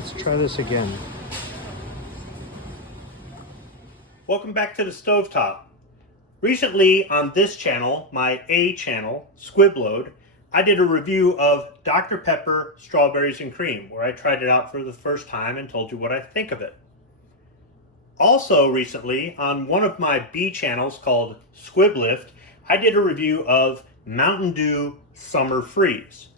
Let's try this again. Welcome back to the Stovetop. Recently on this channel, my A channel, Squib, I did a review of Dr. Pepper Strawberries and Cream, where I tried it out for the first time and told you what I think of it. Also recently, on one of my B channels called Squib, I did a review of Mountain Dew Summer Freeze.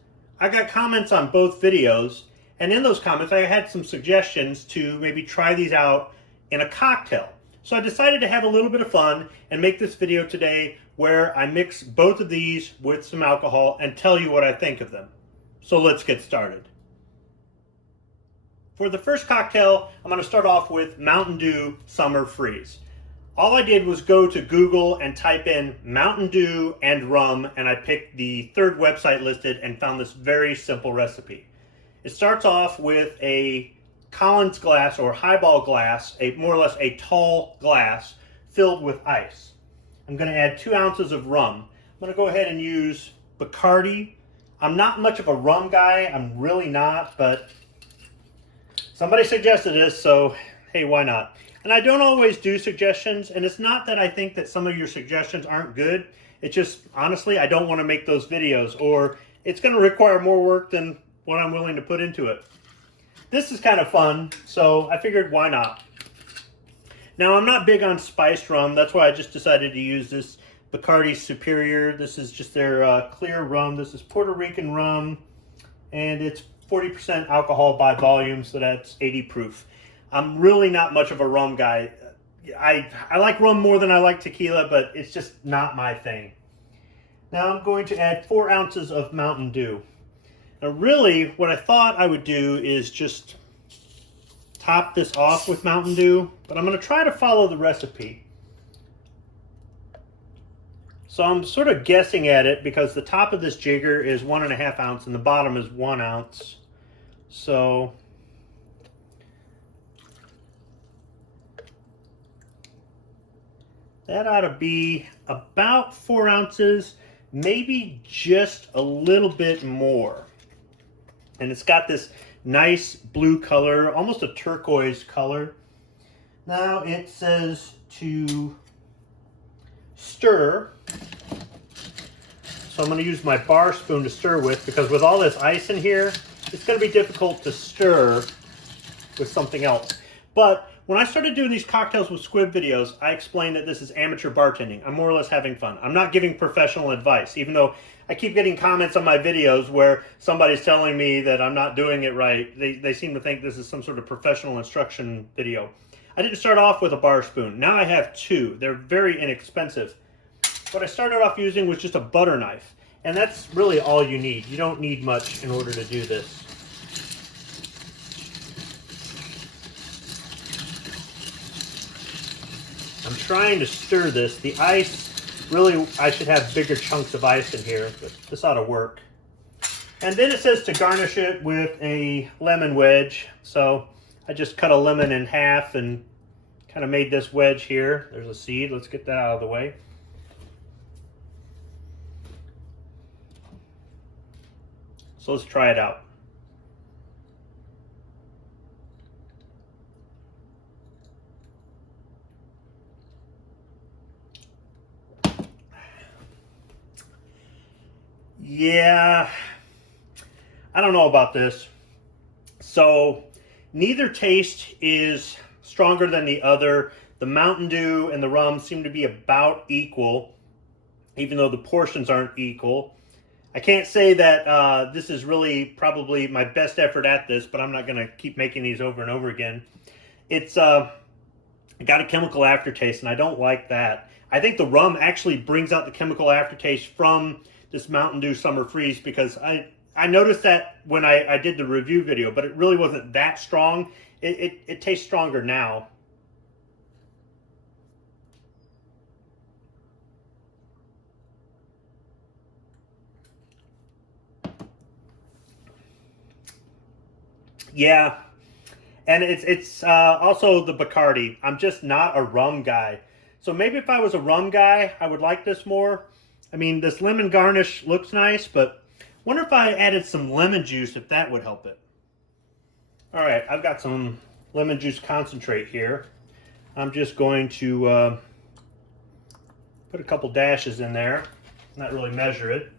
I got comments on both videos, and in those comments I had some suggestions to maybe try these out in a cocktail. So I decided to have a little bit of fun and make this video today where I mix both of these with some alcohol and tell you what I think of them. So let's get started. For the first cocktail, I'm going to start off with Mountain Dew Summer Freeze. All I did was go to Google and type in Mountain Dew and rum, and I picked the third website listed and found this very simple recipe. It starts off with a Collins glass or highball glass, more or less a tall glass filled with ice. I'm going to add 2 ounces of rum. I'm going to go ahead and use Bacardi. I'm not much of a rum guy, I'm really not, but somebody suggested this, so hey, why not? And I don't always do suggestions, and it's not that I think that some of your suggestions aren't good. It's just, honestly, I don't want to make those videos, or it's going to require more work than what I'm willing to put into it. This is kind of fun, so I figured why not? Now, I'm not big on spiced rum. That's why I just decided to use this Bacardi Superior. This is just their clear rum. This is Puerto Rican rum, and it's 40% alcohol by volume, so that's 80 proof. I'm really not much of a rum guy. I like rum more than I like tequila, but it's just not my thing. Now I'm going to add 4 ounces of Mountain Dew. Now really, what I thought I would do is just top this off with Mountain Dew, but I'm going to try to follow the recipe. So I'm sort of guessing at it because the top of this jigger is 1.5 ounces and the bottom is 1 ounce. So that ought to be about 4 ounces, maybe just a little bit more. And it's got this nice blue color, almost a turquoise color. Now it says to stir. So I'm going to use my bar spoon to stir with, because with all this ice in here, it's going to be difficult to stir with something else. But when I started doing these cocktails with Squib videos, I explained that this is amateur bartending. I'm more or less having fun. I'm not giving professional advice, even though I keep getting comments on my videos where somebody's telling me that I'm not doing it right. They seem to think this is some sort of professional instruction video. I didn't start off with a bar spoon. Now I have 2. They're very inexpensive. What I started off using was just a butter knife. And that's really all you need. You don't need much in order to do this. I'm trying to stir this. The ice, really, I should have bigger chunks of ice in here, but this ought to work. And then it says to garnish it with a lemon wedge. So I just cut a lemon in half and kind of made this wedge here. There's a seed. Let's get that out of the way. So let's try it out. Yeah, I don't know about this. So neither taste is stronger than the other. The Mountain Dew and the rum seem to be about equal, even though the portions aren't equal. I can't say that this is really probably my best effort at this, but I'm not going to keep making these over and over again. It's got a chemical aftertaste, and I don't like that. I think the rum actually brings out the chemical aftertaste from this Mountain Dew Summer Freeze, because I noticed that when I did the review video, but it really wasn't that strong. It tastes stronger now. Yeah, and it's also the Bacardi. I'm just not a rum guy. So maybe if I was a rum guy, I would like this more. I mean, this lemon garnish looks nice, but wonder if I added some lemon juice, if that would help it. All right, I've got some lemon juice concentrate here. I'm just going to put a couple dashes in there, not really measure it.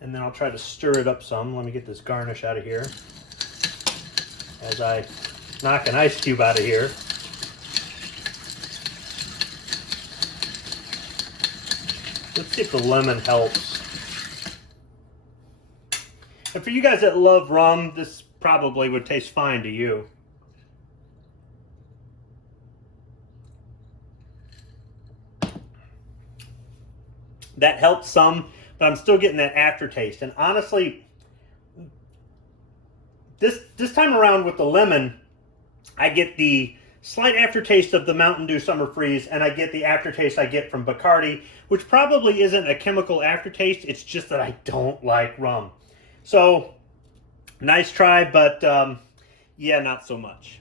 And then I'll try to stir it up some. Let me get this garnish out of here as I knock an ice cube out of here. Let's see if the lemon helps. And for you guys that love rum, this probably would taste fine to you. That helps some, but I'm still getting that aftertaste. And honestly, this time around with the lemon, I get the slight aftertaste of the Mountain Dew Summer Freeze, and I get the aftertaste I get from Bacardi, which probably isn't a chemical aftertaste. It's just that I don't like rum. So, nice try, but yeah, not so much.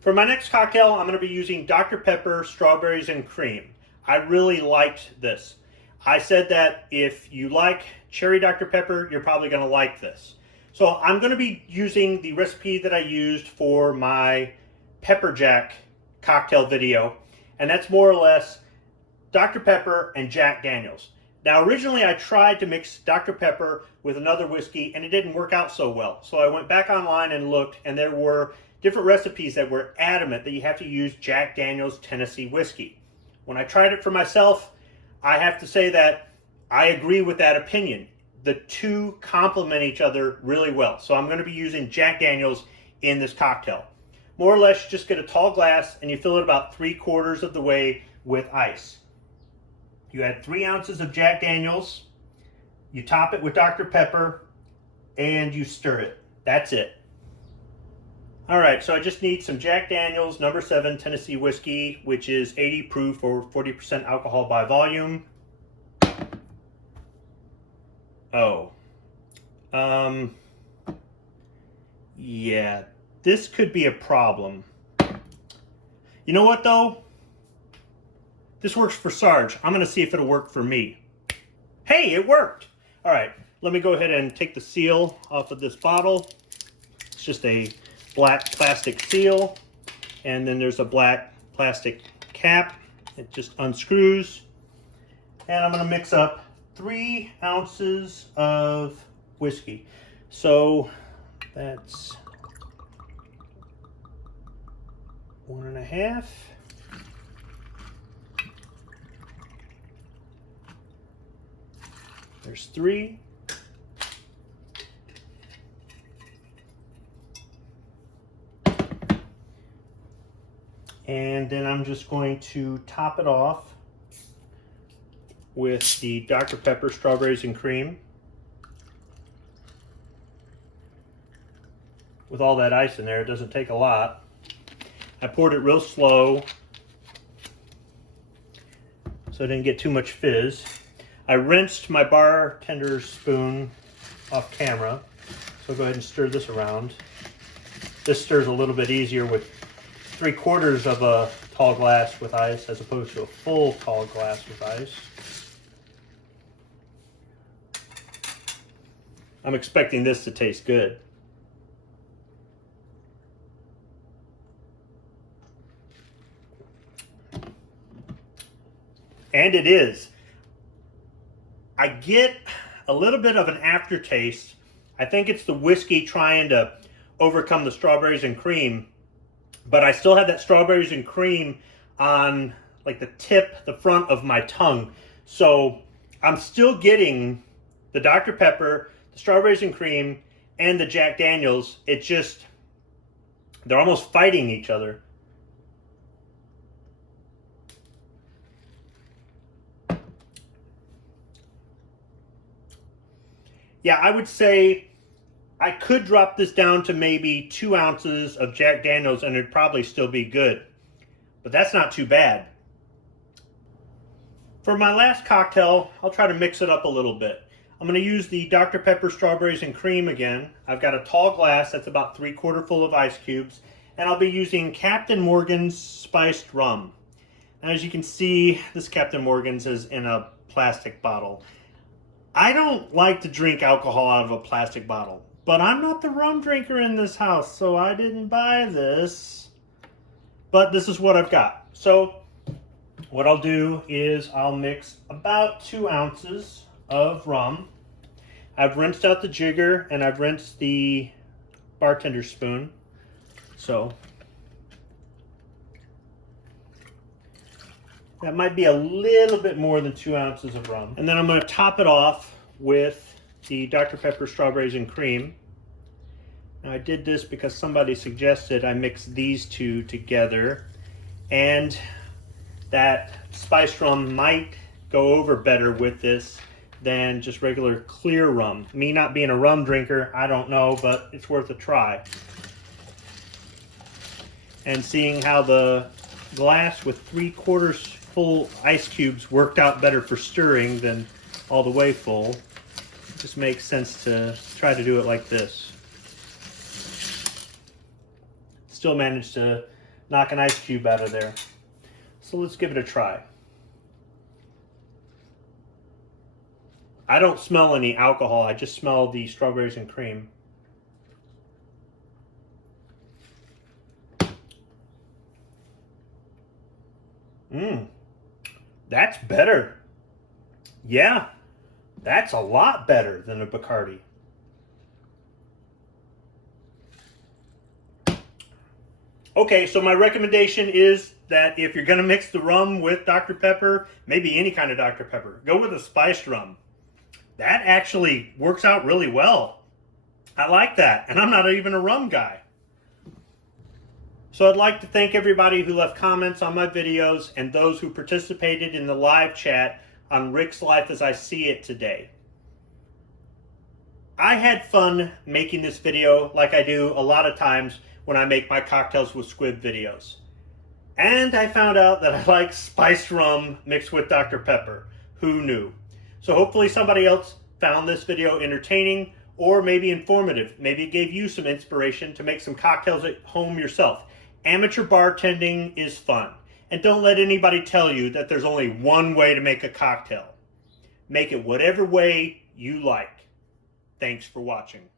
For my next cocktail, I'm going to be using Dr. Pepper Strawberries and Cream. I really liked this. I said that if you like cherry Dr. Pepper, you're probably going to like this. So I'm going to be using the recipe that I used for my Pepper Jack cocktail video, and that's more or less Dr. Pepper and Jack Daniels. Now originally I tried to mix Dr. Pepper with another whiskey and it didn't work out so well. So I went back online and looked, and there were different recipes that were adamant that you have to use Jack Daniels Tennessee whiskey. When I tried it for myself, I have to say that I agree with that opinion. The two complement each other really well. So I'm going to be using Jack Daniels in this cocktail. More or less, you just get a tall glass and you fill it about 3/4 of the way with ice. You add 3 ounces of Jack Daniels, you top it with Dr. Pepper, and you stir it. That's it. All right, so I just need some Jack Daniels No. 7 Tennessee whiskey, which is 80 proof or 40% alcohol by volume. Yeah, this could be a problem. You know what though? This works for Sarge. I'm gonna see if it'll work for me. Hey, it worked. All right, let me go ahead and take the seal off of this bottle. It's just a black plastic seal, and then there's a black plastic cap. It just unscrews, and I'm gonna mix up 3 ounces of whiskey. So that's 1.5. There's 3. And then I'm just going to top it off with the Dr. Pepper Strawberries and Cream. With all that ice in there, it doesn't take a lot. I poured it real slow so I didn't get too much fizz. I rinsed my bartender's spoon off camera, so I'll go ahead and stir this around. This stirs a little bit easier with 3/4 of a tall glass with ice as opposed to a full tall glass with ice. I'm expecting this to taste good. And it is. I get a little bit of an aftertaste. I think it's the whiskey trying to overcome the strawberries and cream, but I still have that strawberries and cream on like the tip, the front of my tongue. So I'm still getting the Dr. Pepper, the strawberries and cream, and the Jack Daniels. It just, they're almost fighting each other. Yeah, I would say I could drop this down to maybe 2 ounces of Jack Daniels and it'd probably still be good. But that's not too bad. For my last cocktail, I'll try to mix it up a little bit. I'm going to use the Dr. Pepper Strawberries and Cream again. I've got a tall glass that's about 3/4 full of ice cubes. And I'll be using Captain Morgan's Spiced Rum. And as you can see, this Captain Morgan's is in a plastic bottle. I don't like to drink alcohol out of a plastic bottle. But I'm not the rum drinker in this house, so I didn't buy this. But this is what I've got. So what I'll do is I'll mix about 2 ounces of rum. I've rinsed out the jigger and I've rinsed the bartender spoon. So that might be a little bit more than 2 ounces of rum. And then I'm going to top it off with the Dr. Pepper Strawberries and Cream. Now I did this because somebody suggested I mix these two together, and that spiced rum might go over better with this than just regular clear rum. Me not being a rum drinker, I don't know, but it's worth a try. And seeing how the glass with 3/4 full ice cubes worked out better for stirring than all the way full, it just makes sense to try to do it like this. Still managed to knock an ice cube out of there. So let's give it a try. I don't smell any alcohol, I just smell the strawberries and cream. That's better. Yeah, that's a lot better than a Bacardi. Okay, so my recommendation is that if you're going to mix the rum with Dr. Pepper, maybe any kind of Dr. Pepper, go with a spiced rum. That actually works out really well. I like that, and I'm not even a rum guy. So I'd like to thank everybody who left comments on my videos and those who participated in the live chat on Rick's Life as I See It today. I had fun making this video like I do a lot of times when I make my cocktails with Squib videos. And I found out that I like spiced rum mixed with Dr. Pepper. Who knew? So hopefully somebody else found this video entertaining or maybe informative. Maybe it gave you some inspiration to make some cocktails at home yourself. Amateur bartending is fun. And don't let anybody tell you that there's only one way to make a cocktail. Make it whatever way you like. Thanks for watching.